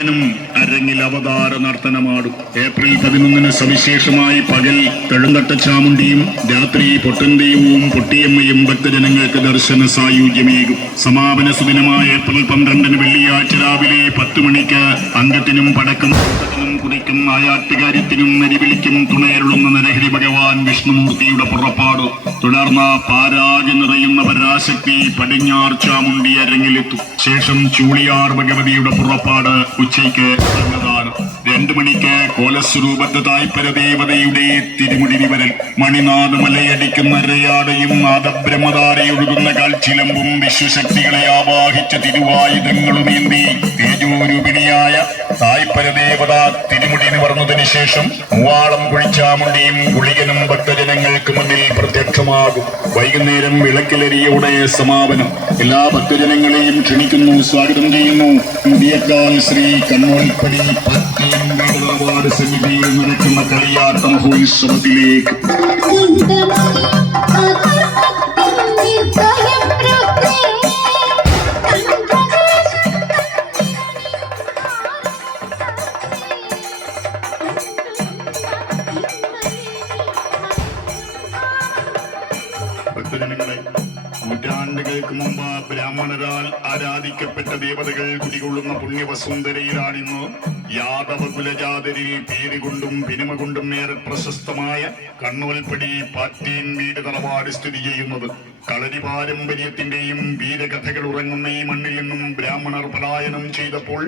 അരങ്ങിൽ അവതാര നർത്തനമാടും. ഏപ്രിൽ 11 സവിശേഷമായി പകൽ തെഴുന്തട്ട ചാമുണ്ടിയും രാത്രി പൊട്ടൻദൈവവും പൊട്ടിയമ്മയും ഭക്തജനങ്ങൾക്ക് ദർശന സായുജ്യമേകും. സമാപന സുദിനമായ ഏപ്രിൽ 12 വെള്ളിയാഴ്ച രാവിലെ 10 മണിക്ക് അംഗത്തിനും പടക്കം കുറിക്കും ആയാട്ടുകാര്യത്തിനും നെരിവിളിക്കും തുണയരുളുന്ന നരഹരി ഭഗവാൻ വിഷ്ണുമൂർത്തിയുടെ പുറപ്പാട്. തുടർന്ന് പാരാജി നിറയുന്ന പരാശക്തി പടിഞ്ഞാർ ചാമുണ്ടി അരങ്ങിലെത്തും. ശേഷം ചൂളിയാർ ഭഗവതിയുടെ പുറപ്പാട് ഉച്ചയ്ക്ക് 2 മണിക്ക് കോലസ്വരൂപത്തെ തായ്പരദേവതയുടെ തിരുമുടി വിവരൽ. മണിനാഥമലയടിക്കുന്ന രയാടയും നാദബ്രഹ്മധാരയൊഴുകുന്ന കാൽച്ചിലമ്പും വിശ്വശക്തികളെ ആവാഹിച്ച തിരുവായുധങ്ങളുമേന്തി തേജോരൂപിണിയായ തായ്പരദേവത തിരുമുടി നിവർന്നതിനു ശേഷം മൂവാളം കുഴിച്ചാമുണ്ടിയും ഗുളികനും ഭക്തജനങ്ങൾക്ക് മുന്നിൽ പ്രത്യക്ഷമാകും. വൈകുന്നേരം വിളക്കിലരിയോടെ സമാപനം. എല്ലാ ഭക്തജനങ്ങളെയും ക്ഷണിക്കുന്നു, സ്വാഗതം ചെയ്യുന്നു. മുടിയക്കാൽ ശ്രീ കണ്ണോളിപ്പടി അവാർഡ് സമിതിയിൽ നടക്കുന്ന കളിയാട്ട മഹോത്സവത്തിലേക്ക്. ഭക്തജനങ്ങളെ, നൂറ്റാണ്ടുകൾക്ക് മുമ്പ് ബ്രാഹ്മണരാൽ ആരാധിക്കപ്പെട്ട ദേവതകൾ കുടികൊള്ളുന്ന പുണ്യവസുന്ധരയിലാണിന്ന് യാദവ കുലജാതരിൽ പേരുകൊണ്ടും പിനിമ കൊണ്ടും ഏറെ പ്രശസ്തമായ കണ്ണോൽപ്പടി പാറ്റേൻ വീട് തറവാട് സ്ഥിതി ചെയ്യുന്നത്. കളരി പാരമ്പര്യത്തിന്റെയും വീരകഥകൾ ഉറങ്ങുന്ന ഈ മണ്ണിൽ നിന്നും ബ്രാഹ്മണർ പലായനം ചെയ്തപ്പോൾ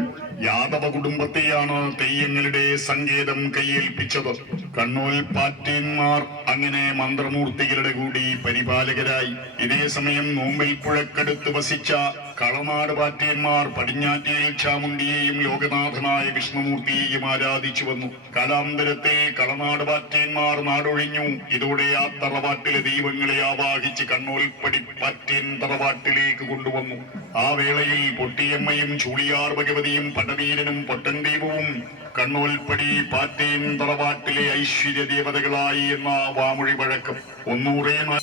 യാദവ കുടുംബത്തെയാണ് തെയ്യങ്ങളുടെ സങ്കേതം കയ്യേൽപ്പിച്ചത്. കണ്ണോൽ പാറ്റേന്മാർ അങ്ങനെ മന്ത്രമൂർത്തികളുടെ കൂടി പരിപാലകരായി. ഇതേ സമയം നോമ്പൽ പുഴക്കടുത്ത് വസിച്ച കളനാട് പാറ്റേന്മാർ പടിഞ്ഞാറ്റേൽ ചാമുണ്ടിയെയും ലോകനാഥനായ വിഷ്ണുമൂർത്തിയെയും ആരാധിച്ചു വന്നു. കാലാന്തരത്തെ കളനാട് പാറ്റേന്മാർ നാടൊഴിഞ്ഞു. ഇതോടെ ആ തറവാട്ടിലെ ദൈവങ്ങളെ ആവാഹിച്ച് കണ്ണോൽപ്പടി പാറ്റേൻ തറവാട്ടിലേക്ക് കൊണ്ടുവന്നു. ആ വേളയിൽ പൊട്ടിയമ്മയും ചൂളിയാർ ഭഗവതിയും പടവീരനും പൊട്ടൻ ദൈവവും കണ്ണോൽപ്പടി പാറ്റേൻ തറവാട്ടിലെ ഐശ്വര്യ ദേവതകളായി എന്ന വാമൊഴി വഴക്കം. 100